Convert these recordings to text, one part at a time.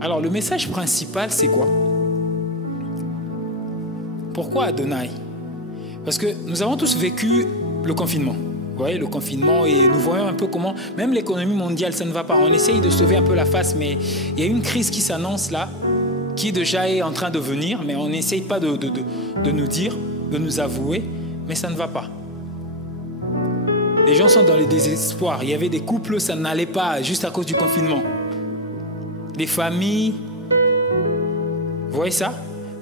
Alors, le message principal, c'est quoi? Pourquoi Adonai? Parce que nous avons tous vécu le confinement. Vous voyez, le confinement, et nous voyons un peu comment, même l'économie mondiale, ça ne va pas. On essaye de sauver un peu la face, mais il y a une crise qui s'annonce là, qui déjà est en train de venir, mais on n'essaye pas de nous dire, de nous avouer, mais ça ne va pas. Les gens sont dans le désespoir. Il y avait des couples, ça n'allait pas juste à cause du confinement. Des familles, vous voyez ça?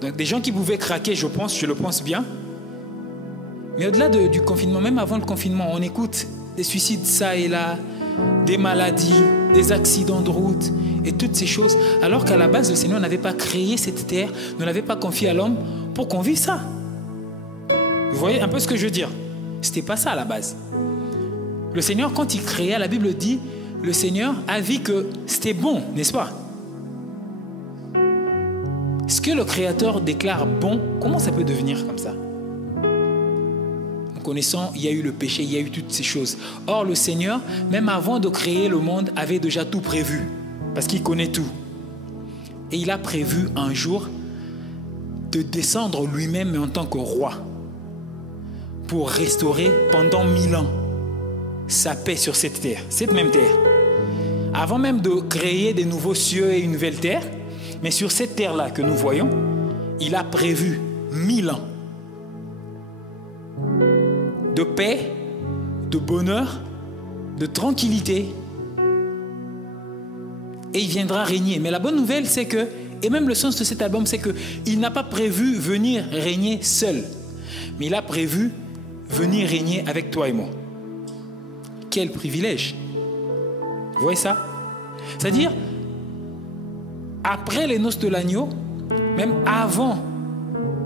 Donc des gens qui pouvaient craquer, je le pense bien. Mais au-delà du confinement, même avant le confinement, on écoute des suicides ça et là, des maladies, des accidents de route et toutes ces choses. Alors qu'à la base, le Seigneur n'avait pas créé cette terre, ne l'avait pas confié à l'homme pour qu'on vive ça. Vous voyez un peu ce que je veux dire? C'était pas ça à la base. Le Seigneur, quand il créa, la Bible dit, le Seigneur a vu que c'était bon, n'est-ce pas? Ce que le Créateur déclare bon, comment ça peut devenir comme ça? Connaissant, il y a eu le péché, il y a eu toutes ces choses. Or, le Seigneur, même avant de créer le monde, avait déjà tout prévu, parce qu'il connaît tout. Et il a prévu un jour de descendre lui-même en tant que roi, pour restaurer pendant 1000 ans sa paix sur cette terre, cette même terre. Avant même de créer des nouveaux cieux et une nouvelle terre, mais sur cette terre-là que nous voyons, il a prévu 1000 ans de paix, de bonheur, de tranquillité. Et il viendra régner. Mais la bonne nouvelle, c'est que, et même le sens de cet album, c'est qu'il n'a pas prévu venir régner seul. Mais il a prévu venir régner avec toi et moi. Quel privilège! Vous voyez ça? C'est-à-dire, après les noces de l'agneau, même avant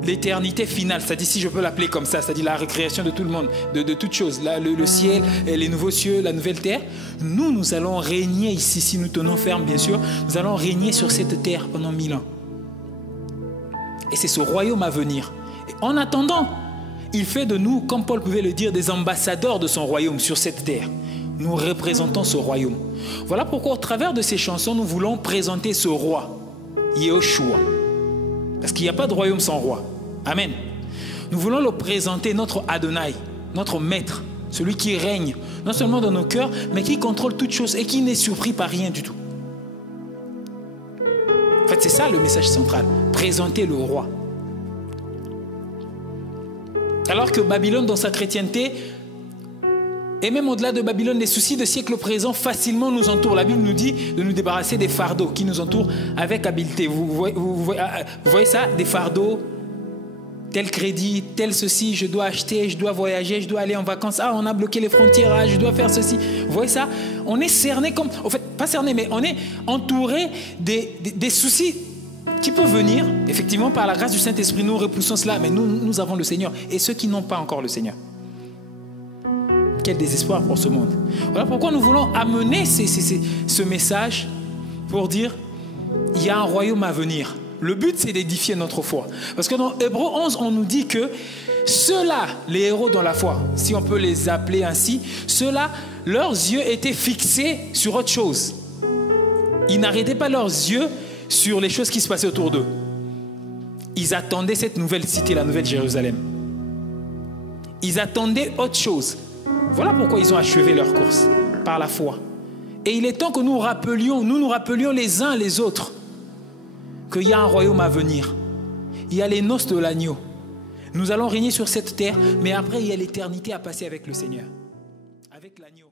l'éternité finale, c'est-à-dire si je peux l'appeler comme ça, c'est-à-dire la récréation de tout le monde, de toutes choses, le ciel, les nouveaux cieux, la nouvelle terre, nous allons régner ici, si nous tenons ferme bien sûr, nous allons régner sur cette terre pendant 1000 ans. Et c'est ce royaume à venir. Et en attendant, il fait de nous, comme Paul pouvait le dire, des ambassadeurs de son royaume sur cette terre. Nous représentons ce royaume. Voilà pourquoi au travers de ces chansons, nous voulons présenter ce roi, Yehoshua. Parce qu'il n'y a pas de royaume sans roi. Amen. Nous voulons le présenter, notre Adonai, notre maître, celui qui règne, non seulement dans nos cœurs, mais qui contrôle toutes choses et qui n'est surpris par rien du tout. En fait, c'est ça le message central, présenter le roi. Alors que Babylone, dans sa chrétienté, et même au-delà de Babylone, les soucis de siècle présent facilement nous entourent. La Bible nous dit de nous débarrasser des fardeaux qui nous entourent avec habileté. Vous voyez ça? Des fardeaux, tel crédit, tel ceci, je dois acheter, je dois voyager, je dois aller en vacances. Ah, on a bloqué les frontières, ah, je dois faire ceci. Vous voyez ça? On est cerné comme... En fait, pas cerné, mais on est entouré des soucis qui peuvent venir. Effectivement, par la grâce du Saint-Esprit, nous repoussons cela, mais nous avons le Seigneur. Et ceux qui n'ont pas encore le Seigneur. Quel désespoir pour ce monde. Voilà pourquoi nous voulons amener ce message pour dire il y a un royaume à venir. Le but, c'est d'édifier notre foi. Parce que dans Hébreux 11, on nous dit que ceux-là, les héros dans la foi, si on peut les appeler ainsi, ceux-là, leurs yeux étaient fixés sur autre chose. Ils n'arrêtaient pas leurs yeux sur les choses qui se passaient autour d'eux. Ils attendaient cette nouvelle cité, la nouvelle Jérusalem. Ils attendaient autre chose. Voilà pourquoi ils ont achevé leur course, par la foi. Et il est temps que nous rappelions les uns les autres qu'il y a un royaume à venir. Il y a les noces de l'agneau. Nous allons régner sur cette terre, mais après il y a l'éternité à passer avec le Seigneur, avec l'agneau.